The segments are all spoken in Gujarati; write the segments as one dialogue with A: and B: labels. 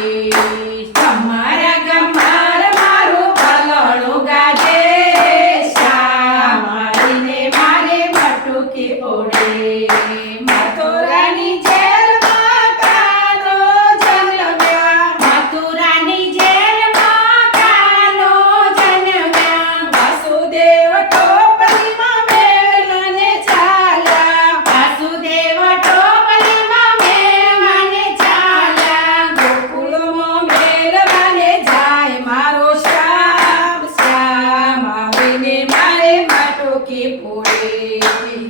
A: Yay! que pude.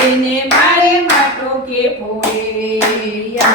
A: बिने मारे माटो के फोड़े या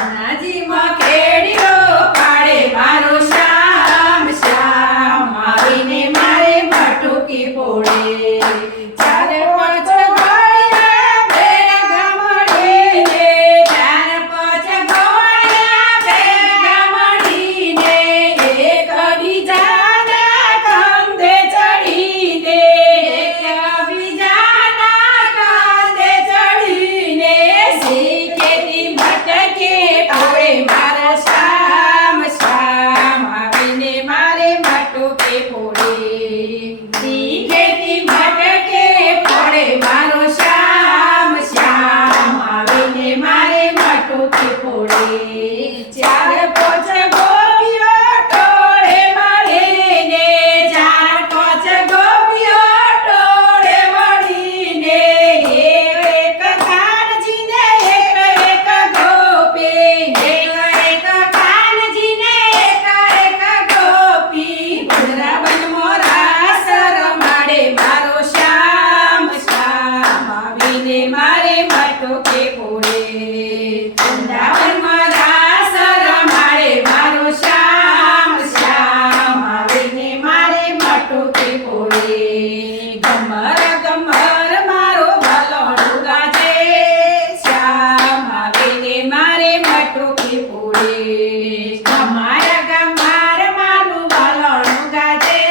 A: છે તૂટી પોળી ગમર ગમર, મારો ભલો ડુગાજે શ્યામ આવીને મારે મટુકી પોળી ગમર ગમર, મારું ભલો ડુગાજે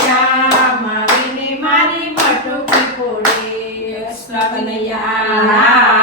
A: શ્યામ આવીને મારી મટુકી પોળી સ્વગનયા